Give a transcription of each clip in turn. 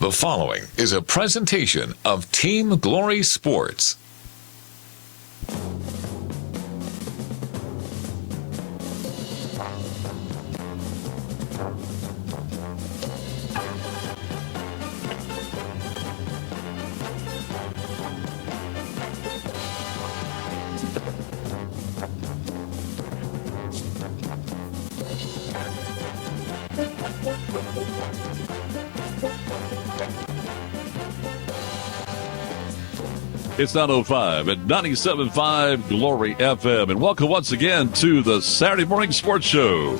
The following is a presentation of Team Glory Sports. It's 9:05 at 97.5 Glory FM. And welcome once again to the Saturday Morning Sports Show.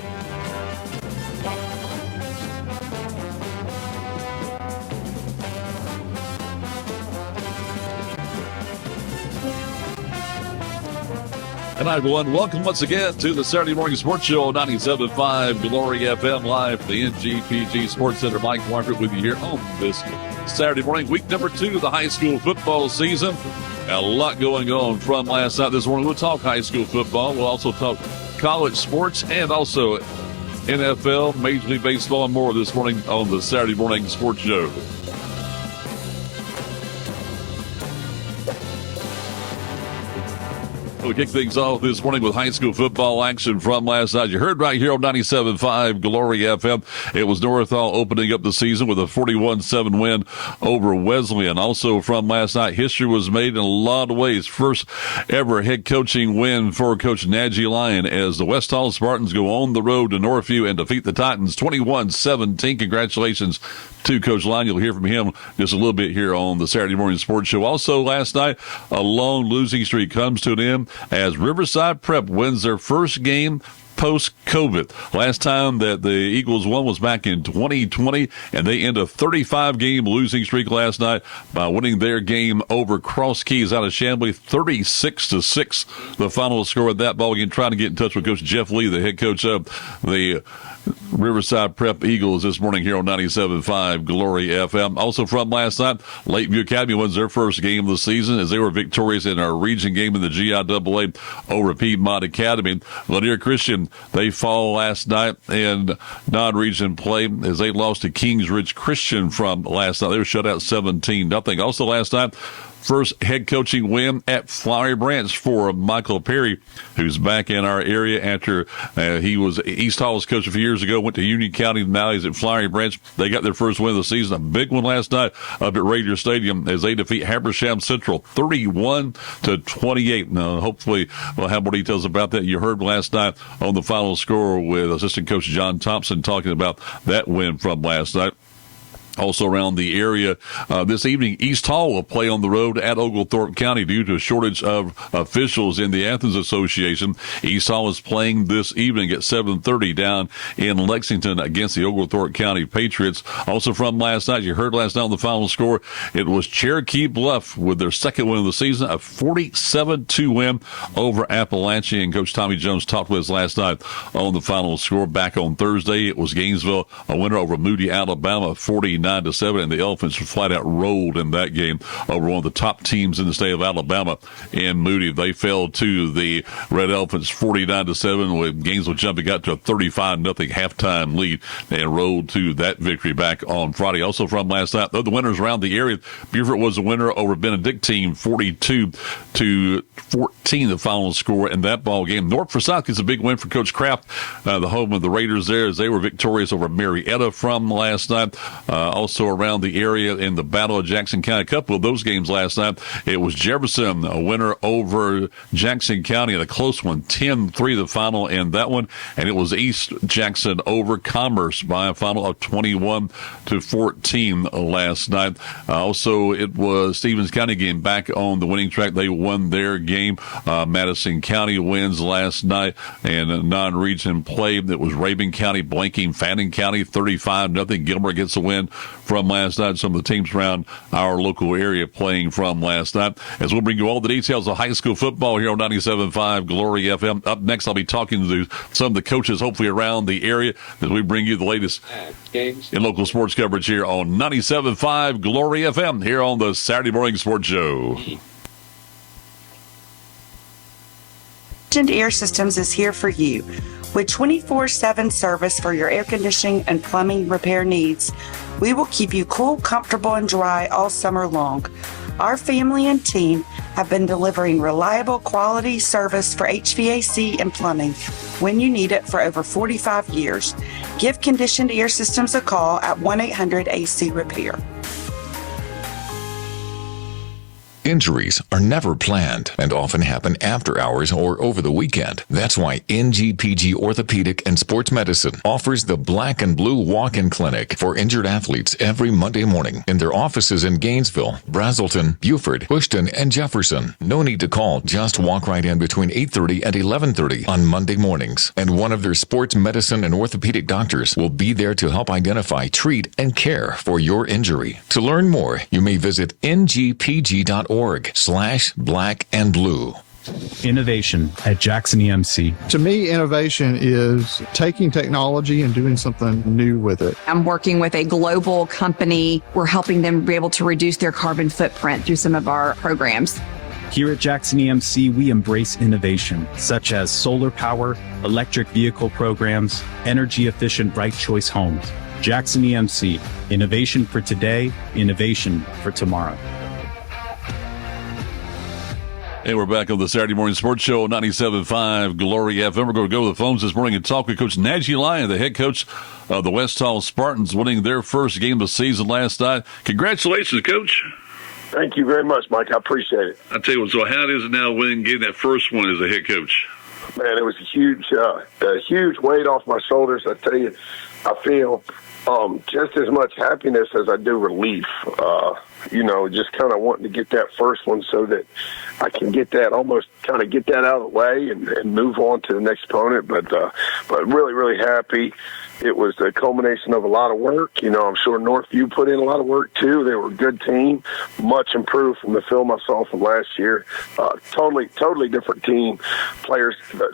And everyone, welcome once again to the Saturday Morning Sports Show, 97.5 Glory FM, live from the NGPG Sports Center. Mike Margaret with you here on this Saturday morning, week number 2 of the high school football season. A lot going on from last night. This morning we'll talk high school football. We'll also talk college sports and also NFL, Major League Baseball, and more this morning on the Saturday Morning Sports Show. We'll kick things off this morning with high school football action from last night. You heard right here on 97.5 Glory FM. It was Northall opening up the season with a 41-7 win over Wesleyan. Also from last night, history was made in a lot of ways. First ever head coaching win for Coach Najee Lyon as the West Hall Spartans go on the road to Northview and defeat the Titans 21-17. Congratulations to Coach Lyon. You'll hear from him just a little bit here on the Saturday Morning Sports Show. Also last night, a long losing streak comes to an end as Riverside Prep wins their first game post-COVID. Last time that the Eagles won was back in 2020, and they end a 35-game losing streak last night by winning their game over Cross Keys out of Chamblee, 36-6. The final score of that ball game. Trying to get in touch with Coach Jeff Lee, the head coach of the Riverside Prep Eagles this morning here on 97.5 Glory FM. Also from last night, Lakeview Academy wins their first game of the season as they were victorious in our region game in the GIAA over Piedmont Academy. Lanier Christian, they fall last night in non-region play as they lost to Kings Ridge Christian from last night. They were shut out 17-0. Also last night, first head coaching win at Flowery Branch for Michael Perry, who's back in our area after he was East Hall's coach a few years ago, went to Union County, now he's at Flowery Branch. They got their first win of the season, a big one last night up at Raider Stadium as they defeat Habersham Central 31-28. Now, hopefully we'll have more details about that. You heard last night on the final score with assistant coach John Thompson talking about that win from last night. Also around the area this evening, East Hall will play on the road at Oglethorpe County due to a shortage of officials in the Athens Association. East Hall is playing this evening at 7:30 down in Lexington against the Oglethorpe County Patriots. Also from last night, you heard last night on the final score, it was Cherokee Bluff with their second win of the season, a 47-2 win over Appalachia. And Coach Tommy Jones talked with us last night on the final score. Back on Thursday, it was Gainesville, a winner over Moody, Alabama, 49-7, and the Elephants flat out rolled in that game over one of the top teams in the state of Alabama in Moody. They fell to the Red Elephants 49-7, with Gainesville jumping out to a 35-0 halftime lead and rolled to that victory back on Friday. Also from last night, though the winners around the area, Beaufort was a winner over Benedictine 42-14, the final score in that ball game. North Forsyth gets a big win for Coach Kraft, the home of the Raiders there, as they were victorious over Marietta from last night. Also around the area in the Battle of Jackson County, a couple of those games last night. It was Jefferson, a winner over Jackson County in a close one, 10-3 the final in that one. And it was East Jackson over Commerce by a final of 21-14 last night. Also, it was Stevens County game back on the winning track. They won their game. Madison County wins last night, and non-region play. It was Rabun County blanking Fannin County 35-0. Gilmer gets a win from last night. Some of the teams around our local area playing from last night. As we'll bring you all the details of high school football here on 97.5 Glory FM. Up next, I'll be talking to some of the coaches, hopefully around the area, as we bring you the latest games in local sports coverage here on 97.5 Glory FM here on the Saturday Morning Sports Show. Legend Air Systems is here for you. With 24/7 service for your air conditioning and plumbing repair needs, we will keep you cool, comfortable, and dry all summer long. Our family and team have been delivering reliable quality service for HVAC and plumbing when you need it for over 45 years. Give Conditioned Air Systems a call at 1-800-AC-REPAIR. Injuries are never planned and often happen after hours or over the weekend. That's why NGPG Orthopedic and Sports Medicine offers the Black and Blue Walk-In Clinic for injured athletes every Monday morning in their offices in Gainesville, Brazelton, Beaufort, Bushton, and Jefferson. No need to call. Just walk right in between 8:30 and 11:30 on Monday mornings, and one of their sports medicine and orthopedic doctors will be there to help identify, treat, and care for your injury. To learn more, you may visit ngpg.org/black and blue. Innovation at Jackson EMC. To me, innovation is taking technology and doing something new with it. I'm working with a global company. We're helping them be able to reduce their carbon footprint through some of our programs. Here at Jackson EMC, we embrace innovation, such as solar power, electric vehicle programs, energy-efficient Right Choice homes. Jackson EMC, innovation for today, innovation for tomorrow. Hey, we're back on the Saturday Morning Sports Show, 97.5 Glory FM. We're going to go to the phones this morning and talk with Coach Najee Lyon, the head coach of the West Hall Spartans, winning their first game of the season last night. Congratulations, Coach. Thank you very much, Mike. I appreciate it. I tell you what, so how is it now getting that first one as a head coach? Man, it was a huge weight off my shoulders. I tell you, I feel just as much happiness as I do relief. Just kind of wanting to get that first one so that I can get that out of the way and move on to the next opponent. But really, really happy. It was a culmination of a lot of work. I'm sure Northview put in a lot of work too. They were a good team, much improved from the film I saw from last year. Totally different team.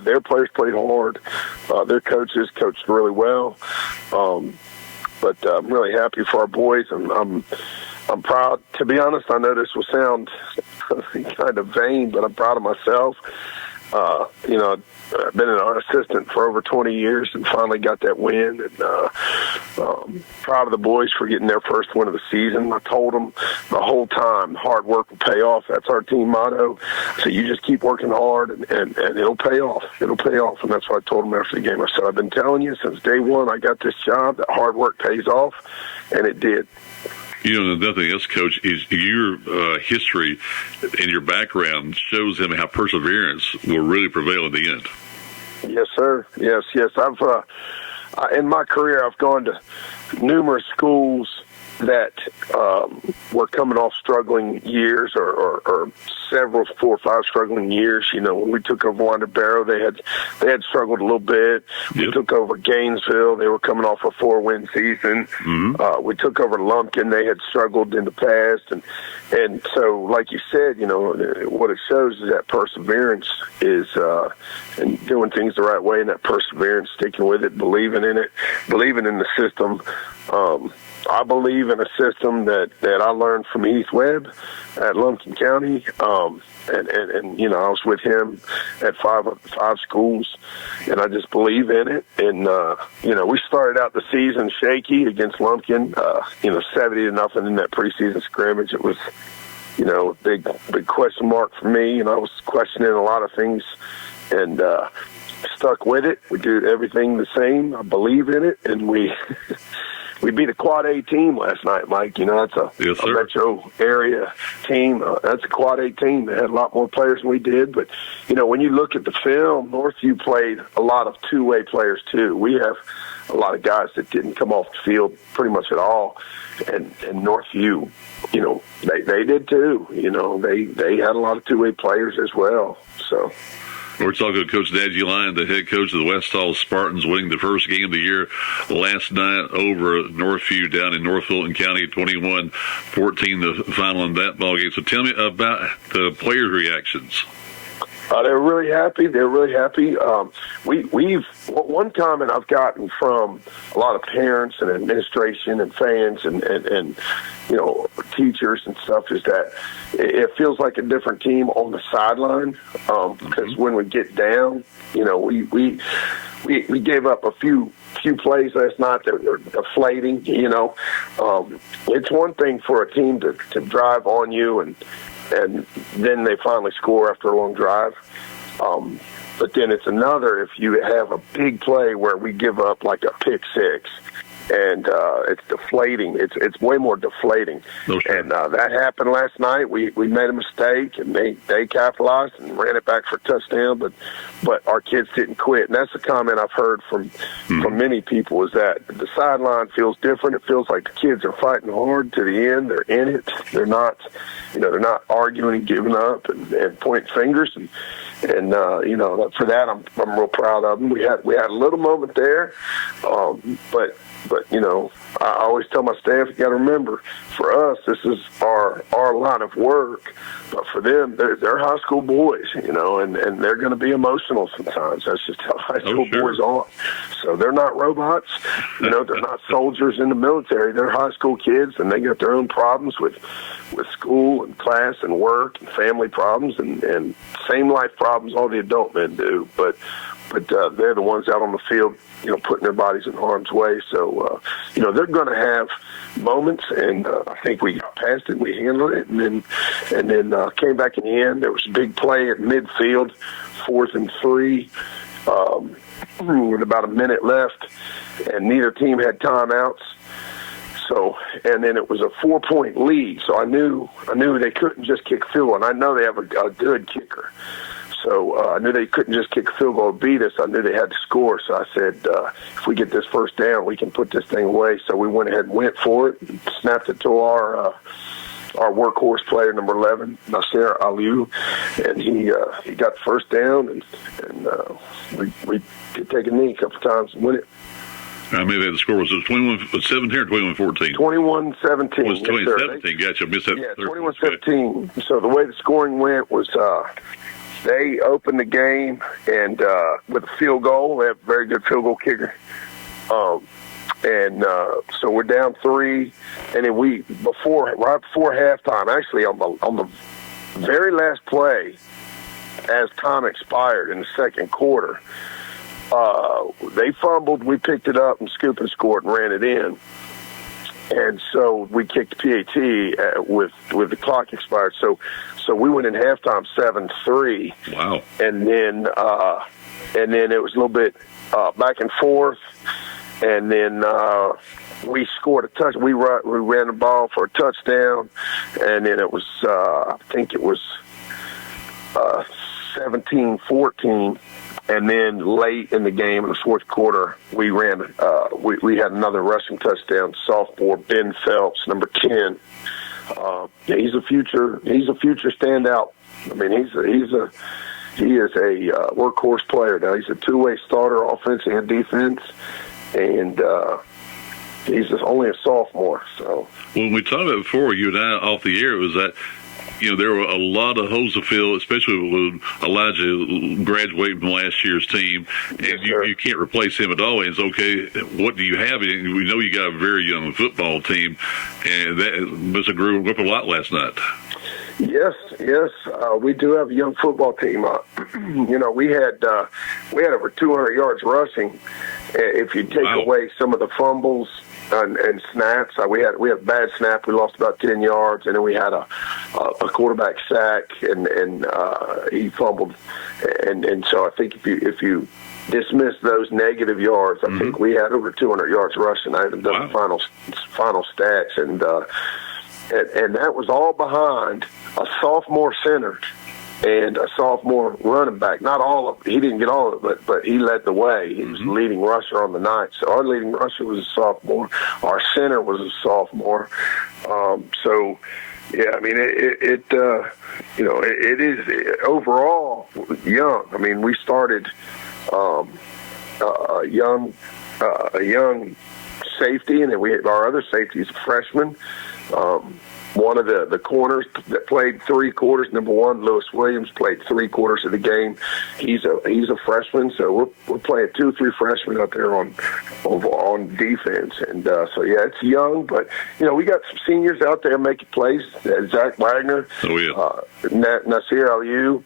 Their players played hard. Their coaches coached really well. But I'm really happy for our boys, and I'm proud. To be honest, I know this will sound kind of vain, but I'm proud of myself. I've been an art assistant for over 20 years and finally got that win. And proud of the boys for getting their first win of the season. I told them the whole time, hard work will pay off. That's our team motto. So you just keep working hard, and it'll pay off. It'll pay off. And that's what I told them after the game. I said, I've been telling you since day one I got this job that hard work pays off, and it did. Nothing else, Coach, is your history and your background shows him how perseverance will really prevail in the end. Yes, sir. Yes. I've in my career, I've gone to numerous schools that were coming off struggling years or several 4 or 5 struggling years. When we took over Wander Barrow, they had struggled a little bit. Yep. We took over Gainesville. They were coming off a 4-win season. Mm-hmm. We took over Lumpkin. They had struggled in the past. And so, like you said, what it shows is that perseverance is and doing things the right way, and that perseverance, sticking with it, believing in it, believing in the system. I believe in a system that I learned from Heath Webb at Lumpkin County. And I was with him at five schools, and I just believe in it. And, we started out the season shaky against Lumpkin, 70-0 in that preseason scrimmage. It was, a big question mark for me, and I was questioning a lot of things, and stuck with it. We do everything the same. I believe in it, and we beat a Quad A team last night, Mike. That's a metro area team. That's a Quad A team. They had a lot more players than we did. But, when you look at the film, Northview played a lot of two-way players too. We have a lot of guys that didn't come off the field pretty much at all. And Northview, they did too. They had a lot of two-way players as well. So. We're talking to Coach Najee Lyon, the head coach of the West Hall Spartans, winning the first game of the year last night over Northview down in North Fulton County, 21-14, the final in that ball game. So tell me about the players' reactions. They're really happy. One comment I've gotten from a lot of parents and administration and fans and teachers and stuff is that it feels like a different team on the sideline because when we get down, we we gave up a few plays last night that were deflating. It's one thing for a team to drive on you and then they finally score after a long drive. But then it's another if you have a big play where we give up like a pick six. And it's deflating. It's way more deflating. Oh, sure. And that happened last night. We made a mistake, and they capitalized and ran it back for a touchdown. But our kids didn't quit, and that's a comment I've heard from many people is that the sideline feels different. It feels like the kids are fighting hard to the end. They're in it. They're not, they're not arguing and giving up and pointing fingers. And for that I'm real proud of them. We had a little moment there, but I always tell my staff, you got to remember, for us, this is our line of work. But for them, they're high school boys, and they're going to be emotional sometimes. That's just how high school boys are. So they're not robots. They're not soldiers in the military. They're high school kids, and they got their own problems with school and class and work and family problems and same life problems all the adult men do. But they're the ones out on the field, putting their bodies in harm's way. So, they're going to have moments, and I think we got past it. We handled it, and then came back in the end. There was a big play at midfield, 4th and 3, with about a minute left, and neither team had timeouts. So, and then it was a 4-point lead. So I knew they couldn't just kick field goal, and I know they have a good kicker. So I knew they couldn't just kick a field goal to beat us. I knew they had to score. So I said, if we get this first down, we can put this thing away. So we went ahead and went for it, and snapped it to our workhorse player, number 11, Nasir Aliou, and he got the first down, and we could take a knee a couple times and win it. Maybe the score was 21-17 or 21-14? 21-17. Was 2017? Gotcha. Missed that. Yeah, 21-17. So the way the scoring went was they opened the game and with a field goal. They have a very good field goal kicker. So we're down 3, and then right before halftime, actually on the very last play, as time expired in the second quarter, they fumbled. We picked it up and Scoop and scored and ran it in. And so we kicked PAT with the clock expired. So we went in halftime 7-3. Wow. And then it was a little bit back and forth. And then we scored a touch. We ran the ball for a touchdown. And then it was I think it was 17-14. And then late in the game, in the fourth quarter, we ran. We had another rushing touchdown. Sophomore Ben Phelps, number 10. He's a future standout. I mean, he is a workhorse player now. He's a two-way starter, offense and defense, and he's only a sophomore. So when we talked about before, you and I off the air, it was that. There were a lot of holes to fill, especially with Elijah graduating from last year's team, and you can't replace him at all. And it's okay, what do you have? And we know you got a very young football team, and that must have grew up a lot last night. Yes, we do have a young football team. We had over 200 yards rushing. If you take away some of the fumbles and snaps, we had a bad snap. We lost about 10 yards, and then we had a quarterback sack, and he fumbled. And so I think if you dismiss those negative yards, I think we had over 200 yards rushing. I haven't done the final stats, and that was all behind a sophomore center and a sophomore running back. Not all of it. He didn't get all of it, but he led the way. He was the leading rusher on the night. So our leading rusher was a sophomore. Our center was a sophomore. So, yeah, I mean, it is overall young. I mean, we started a young safety, and then our other safety is a freshman. One of the corners that played 3 quarters, number 1, Lewis Williams, played 3 quarters of the game. He's a freshman, so we're playing 2-3 freshmen out there on defense, and so yeah, it's young, but we got some seniors out there making plays. Zach Wagner, Nasir Aliou,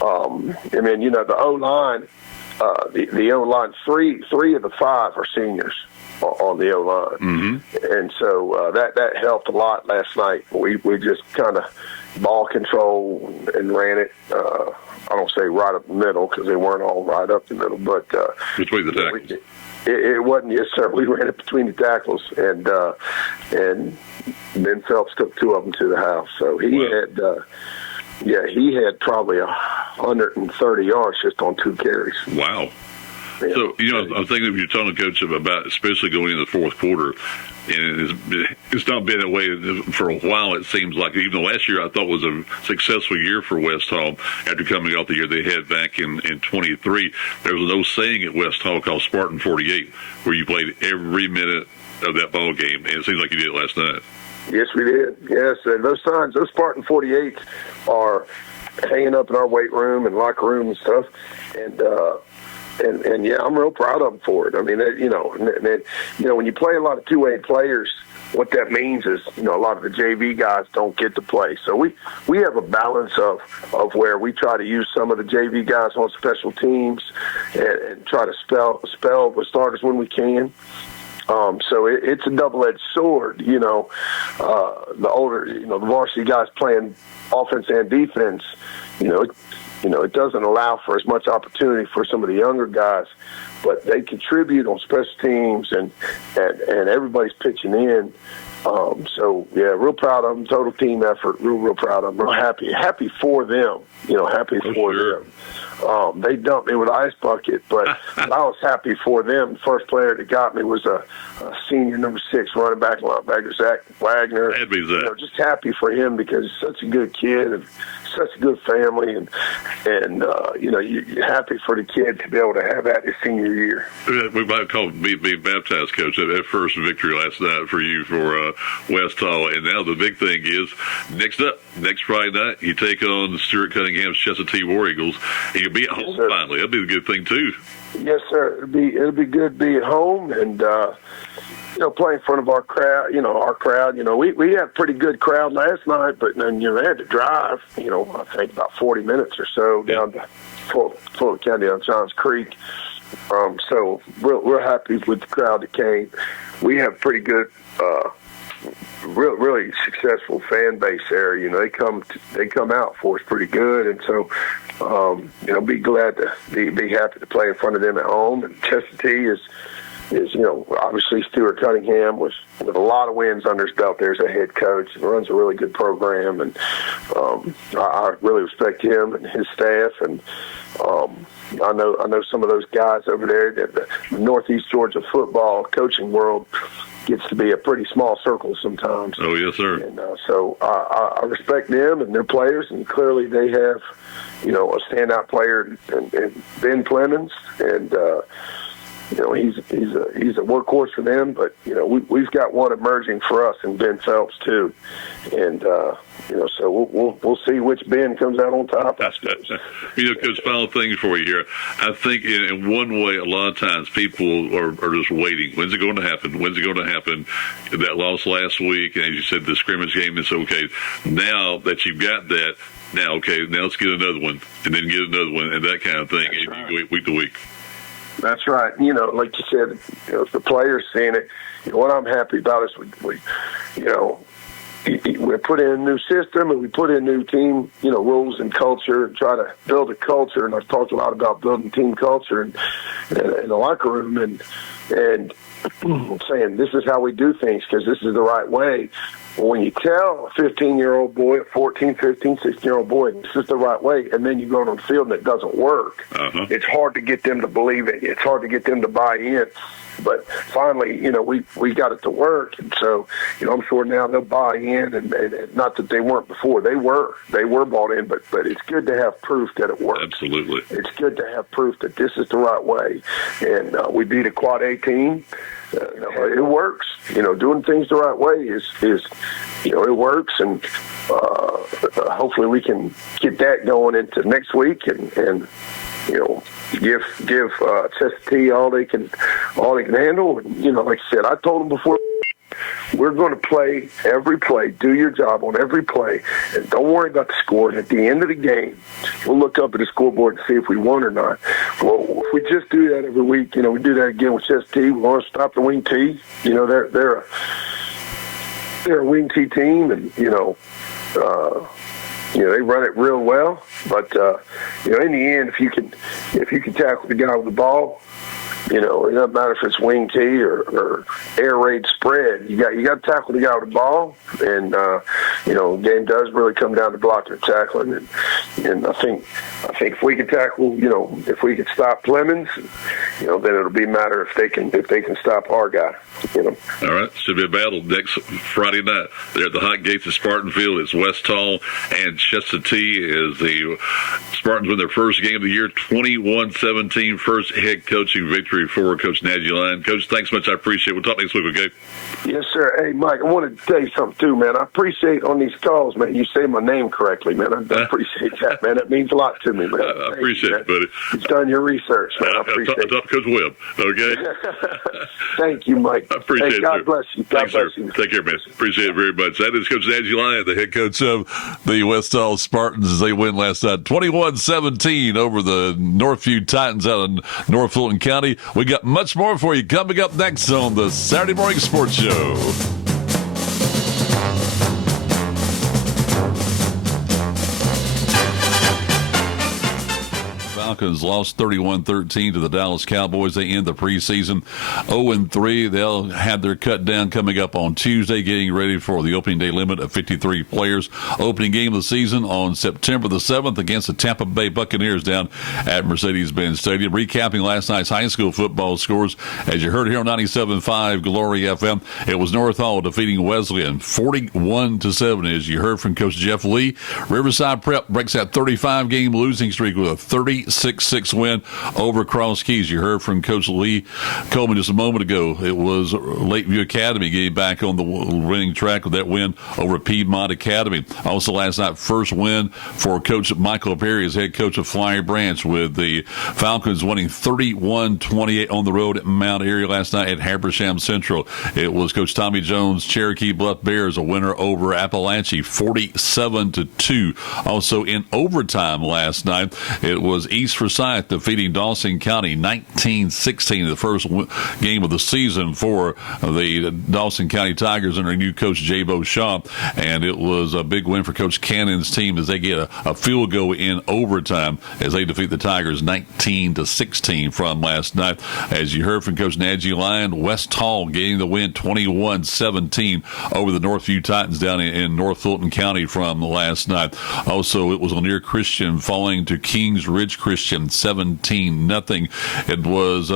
and then the O line the O-line, three of the five are seniors on the O-line. Mm-hmm. And so that helped a lot last night. We just kind of ball control and ran it. I don't say right up the middle because they weren't all right up the middle, but between the tackles. It wasn't, yes, sir. We ran it between the tackles, and Ben Phelps took two of them to the house. So he had probably 130 yards just on two carries. Wow. Yeah. So, I'm thinking if you're telling Coach about, especially going into the fourth quarter, and it's not been that way for a while, it seems like. Even last year I thought was a successful year for West Hall after coming off the year they had back in 23. There was no saying at West Hall called Spartan 48, where you played every minute of that ball game, and it seems like you did last night. Yes, we did. Yes, and those Spartan 48s are hanging up in our weight room and locker room and stuff, and yeah, I'm real proud of them for it. I mean, when you play a lot of two-way players, what that means is, a lot of the JV guys don't get to play. So we have a balance of where we try to use some of the JV guys on special teams and try to spell the starters when we can. So it's a double-edged sword, the older, the varsity guys playing offense and defense, it doesn't allow for as much opportunity for some of the younger guys, but they contribute on special teams and everybody's pitching in. So yeah, real proud of them. Total team effort. Real proud of them. Real happy for them. Happy for them. They dumped me with an ice bucket, but I was happy for them. The first player that got me was a senior number 6 running back, linebacker, Zach Wagner. That'd be Zach. Just happy for him because he's such a good kid and such a good family, and you're happy for the kid to be able to have that his senior year. We might call it being baptized, Coach. That first victory last night for you for West Hall, and now the big thing is next Friday night you take on Stuart Cunningham's Chestatee War Eagles, and you'll be at home finally. That'll be a good thing too. Yes, sir. It'll be good to be at home and play in front of our crowd. We had a pretty good crowd last night, but then they had to drive. I think about 40 minutes or so down to Fulton County on Johns Creek. So we're happy with the crowd that came. We have pretty good, really successful fan base there. They come out for us pretty good, and so be glad to be happy to play in front of them at home. And Chestatee is obviously Stuart Cunningham with a lot of wins under his belt there as a head coach, and runs a really good program, and I really respect him and his staff, and I know some of those guys over there. The Northeast Georgia football coaching world gets to be a pretty small circle sometimes. Oh, yes, sir. And so I respect them and their players, and clearly they have, a standout player in Ben Clemens, and he's a workhorse for them, but we've got one emerging for us in Ben Phelps too, and so we'll see which Ben comes out on top. Coach, final thing for you here. I think in one way, a lot of times people are just waiting. When's it going to happen? When's it going to happen? That loss last week, and as you said, the scrimmage game is okay. Now that you've got that, now let's get another one, and then get another one, and that kind of thing, and right. you go week to week. That's right. Like you said, the players seeing it. What I'm happy about is we put in a new system and we put in new team, rules and culture, and try to build a culture. And I've talked a lot about building team culture and in the locker room and saying this is how we do things because this is the right way. Well, when you tell a 15-year-old boy, a 14, 15, 16-year-old boy, this is the right way, and then you go on the field and it doesn't work, It's hard to get them to believe it. It's hard to get them to buy in. But finally, we got it to work. And so, I'm sure now they'll buy in, and not that they weren't before. They were bought in, but it's good to have proof that it works. Absolutely. It's good to have proof that this is the right way. And we beat a Quad A team. It works. Doing things the right way is it works, and hopefully we can get that going into next week and give Chestatee all they can handle. And like I said, I told them before we're going to play every play, do your job on every play, and don't worry about the score. And at the end of the game, we'll look up at the scoreboard and see if we won or not. Well, if we just do that every week, we do that again with ST. We want to stop the wing T. They're a wing T team, and they run it real well. But in the end, if you can tackle the guy with the ball, it doesn't matter if it's wing T or air raid spread. You got to tackle the guy with the ball, and the game does really come down to blocking and tackling. And I think if we can tackle, if we can stop Flemings, then it'll be a matter if they can stop our guy. All right, should be a battle next Friday night. They're at the Hot Gates of Spartanfield. It's West Hall and Chester T. As the Spartans win their first game of the year, 21-17, first head coaching victory for Coach Najee Lyon. Coach, thanks much. I appreciate it. We'll talk next week, okay? Yes, sir. Hey, Mike, I wanted to tell you something, too, man. I appreciate on these calls, man, you say my name correctly, man. I appreciate that, man. That means a lot to me, man. I appreciate it, buddy. You've done your research, man. I appreciate it. Talk to Coach Webb, okay? Thank you, Mike. I appreciate it, God bless you. God bless you. Take care, man. Appreciate it very much. That is Coach Najee Lyon, the head coach of the West Hall Spartans, as they win last night 21-17 over the Northview Titans out in North Fulton County. We got much more for you coming up next on the Saturday Morning Sports Show. Falcons lost 31-13 to the Dallas Cowboys. They end the preseason 0-3. They'll have their cut down coming up on Tuesday, getting ready for the opening day limit of 53 players. Opening game of the season on September the 7th against the Tampa Bay Buccaneers down at Mercedes-Benz Stadium. Recapping last night's high school football scores, as you heard here on 97.5 Glory FM, it was North Hall defeating Wesleyan 41-7. As you heard from Coach Jeff Lee, Riverside Prep breaks that 35-game losing streak with a 36-6 win over Cross Keys. You heard from Coach Lee Coleman just a moment ago. It was Lakeview Academy getting back on the winning track with that win over Piedmont Academy. Also last night, first win for Coach Michael Perry as head coach of Flyer Branch, with the Falcons winning 31-28 on the road at Mount Airy last night at Habersham Central. It was Coach Tommy Jones' Cherokee Bluff Bears, a winner over Appalachia 47-2. Also in overtime last night, it was East Forsyth defeating Dawson County 19-16, the first game of the season for the Dawson County Tigers under new coach Jabo Shaw, and it was a big win for Coach Cannon's team as they get a field goal in overtime as they defeat the Tigers 19-16 from last night. As you heard from Coach Najee Lyon, West Hall getting the win 21-17 over the Northview Titans down in North Fulton County from last night. Also, it was Lanier Christian falling to Kings Ridge Christian 17-0. It was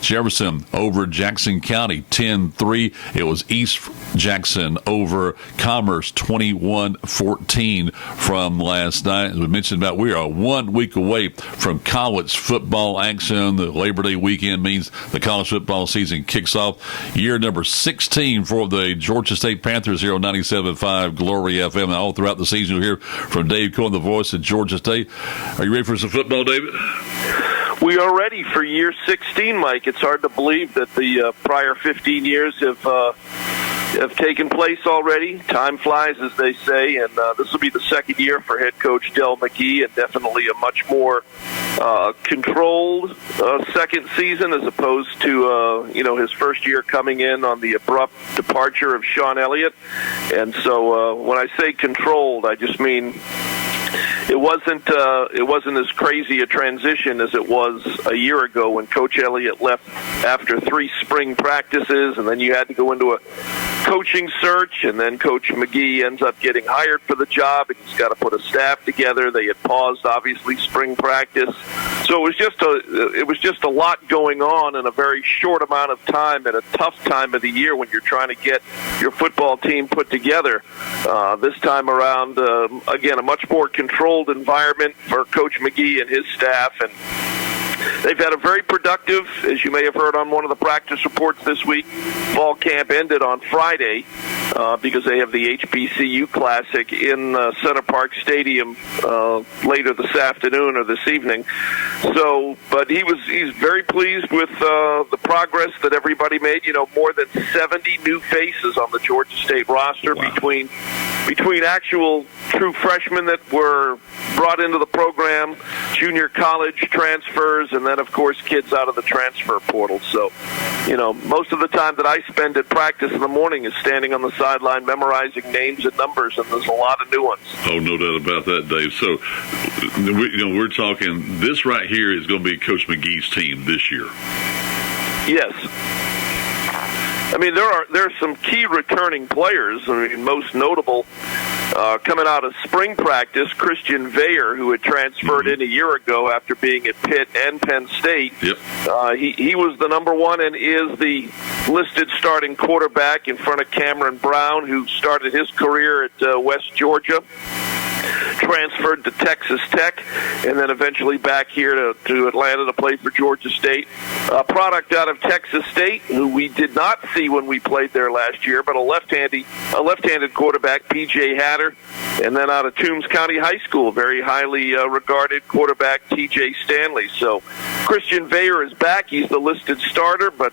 Jefferson over Jackson County 10-3. It was East Jackson over Commerce 21-14 from last night. As we mentioned about, we are 1 week away from college football action. The Labor Day weekend means the college football season kicks off. Year number 16 for the Georgia State Panthers here on 97.5 Glory FM. And all throughout the season, you'll hear from Dave Cohen, the voice of Georgia State. Are you ready for some football, David? We are ready for year 16, Mike. It's hard to believe that the prior 15 years have taken place already. Time flies, as they say, and this will be the second year for head coach Del McGee, and definitely a much more controlled second season as opposed to his first year coming in on the abrupt departure of Sean Elliott. And so when I say controlled, I just mean it wasn't as crazy a transition as it was a year ago when Coach Elliott left after 3 spring practices, and then you had to go into a coaching search, and then Coach McGee ends up getting hired for the job, and he's got to put a staff together. They had paused, obviously, spring practice, so it was just a lot going on in a very short amount of time at a tough time of the year when you're trying to get your football team put together. This time around, again, a much more controlled environment for Coach McGee and his staff, and they've had a very productive, as you may have heard on one of the practice reports this week, fall camp ended on Friday. because they have the HBCU Classic in Center Park Stadium later this afternoon or this evening. So, but he's very pleased with the progress that everybody made. More than 70 new faces on the Georgia State roster. Wow. between actual true freshmen that were brought into the program, junior college transfers, and then, of course, kids out of the transfer portal. So, most of the time that I spend at practice in the morning is standing on the sideline memorizing names and numbers, and there's a lot of new ones. Oh, no doubt about that, Dave. So, we're talking, this right here is going to be Coach McGee's team this year. Yes. I mean, there's some key returning players. I mean, most notable coming out of spring practice, Christian Veyer, who had transferred in a year ago after being at Pitt and Penn State. Yep. He was the number one and is the listed starting quarterback in front of Cameron Brown, who started his career at West Georgia, transferred to Texas Tech, and then eventually back here to Atlanta to play for Georgia State. A product out of Texas State, who we did not see when we played there last year, but a left-handed quarterback, P.J. Hatter, and then out of Toombs County High School, very highly regarded quarterback, T.J. Stanley. So Christian Veyer is back. He's the listed starter, but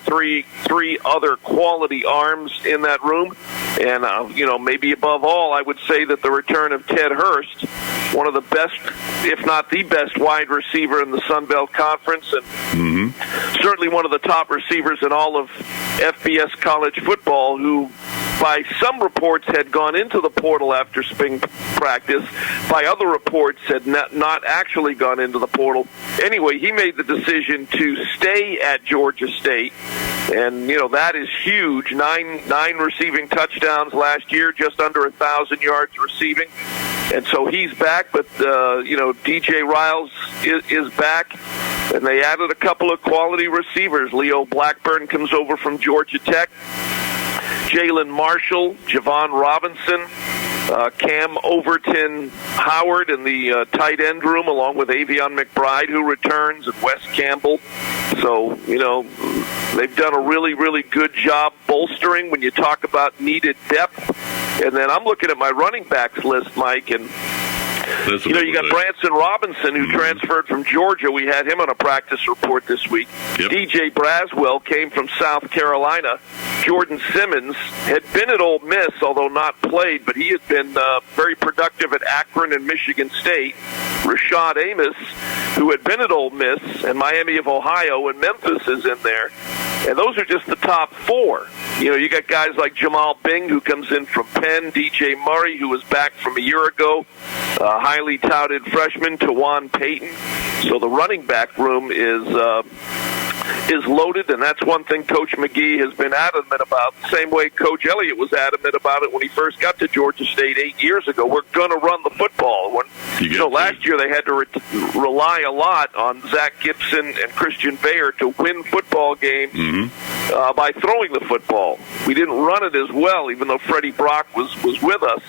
three other quality arms in that room, and maybe above all, I would say that the return of Ted Hurst, one of the best, if not the best, wide receiver in the Sun Belt Conference, and certainly one of the top receivers in all of FBS college football, who by some reports had gone into the portal after spring practice. By other reports had not actually gone into the portal. Anyway, he made the decision to stay at Georgia State, and that is huge. Nine receiving touchdowns last year, just under 1,000 yards receiving, and so he's back. But DJ Riles is back, and they added a couple of quality receivers. Leo Blackburn comes over from Georgia Tech. Jalen Marshall, Javon Robinson, Cam Overton Howard in the tight end room, along with Avion McBride, who returns, and Wes Campbell. So, they've done a really, really good job bolstering when you talk about needed depth. And then I'm looking at my running backs list, Mike, and you got Branson Robinson, who transferred from Georgia. We had him on a practice report this week. Yep. DJ Braswell came from South Carolina. Jordan Simmons had been at Ole Miss, although not played, but he had been very productive at Akron and Michigan State. Rashad Amos, who had been at Ole Miss and Miami of Ohio, and Memphis is in there. And those are just the top four. You got guys like Jamal Bing, who comes in from Penn, DJ Murray, who was back from a year ago, highly touted freshman, Tawan Payton. So the running back room is loaded, and that's one thing Coach McGee has been adamant about, the same way Coach Elliott was adamant about it when he first got to Georgia State 8 years ago. We're going to run the football. Last year they had to rely a lot on Zach Gibson and Christian Veyer to win football games by throwing the football. We didn't run it as well, even though Freddie Brock was with us.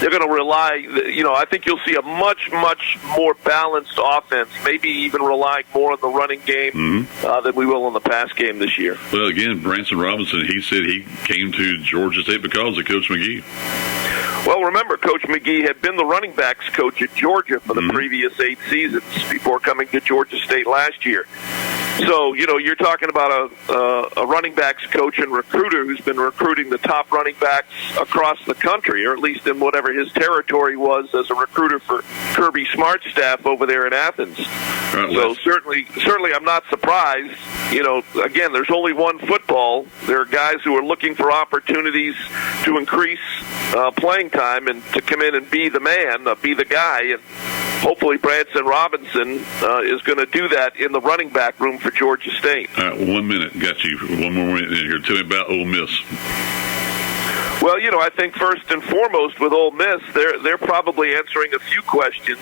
They're going to rely, I think you'll see a much, much more balanced offense, maybe even relying more on the running game than we will in the pass game this year. Well, again, Branson Robinson, he said he came to Georgia State because of Coach McGee. Well, remember, Coach McGee had been the running backs coach at Georgia for the previous 8 seasons before coming to Georgia State last year. So, you're talking about a running backs coach and recruiter who's been recruiting the top running backs across the country, or at least in whatever his territory was as a recruiter for Kirby Smart's staff over there in Athens. Right, so certainly I'm not surprised. Again, there's only one football. There are guys who are looking for opportunities to increase playing time and to come in and be the man, be the guy, and hopefully Branson Robinson is going to do that in the running back room for Georgia State. All right, 1 minute. Got you. One more minute in here. Tell me about Ole Miss. Well, I think first and foremost with Ole Miss, they're probably answering a few questions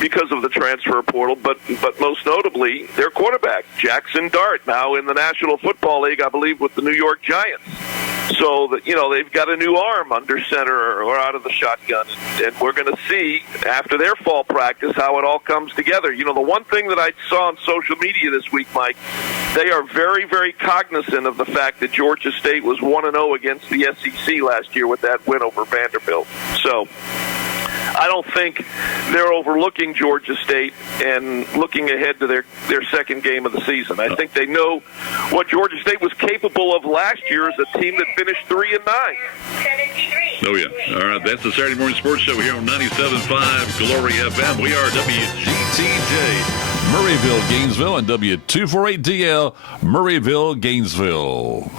because of the transfer portal, but most notably their quarterback, Jackson Dart, now in the National Football League, I believe, with the New York Giants. So that, they've got a new arm under center or out of the shotgun, and we're going to see after their fall practice how it all comes together. The one thing that I saw on social media this week, Mike, they are very, very cognizant of the fact that Georgia State was 1-0 against the SEC last year with that win over Vanderbilt. So I don't think they're overlooking Georgia State and looking ahead to their second game of the season. I think they know what Georgia State was capable of last year as a team that finished 3-9. Oh, yeah. All right, that's the Saturday Morning Sports Show here on 97.5 Glory FM. We are WGTJ, Murrayville, Gainesville, and W248DL, Murrayville, Gainesville.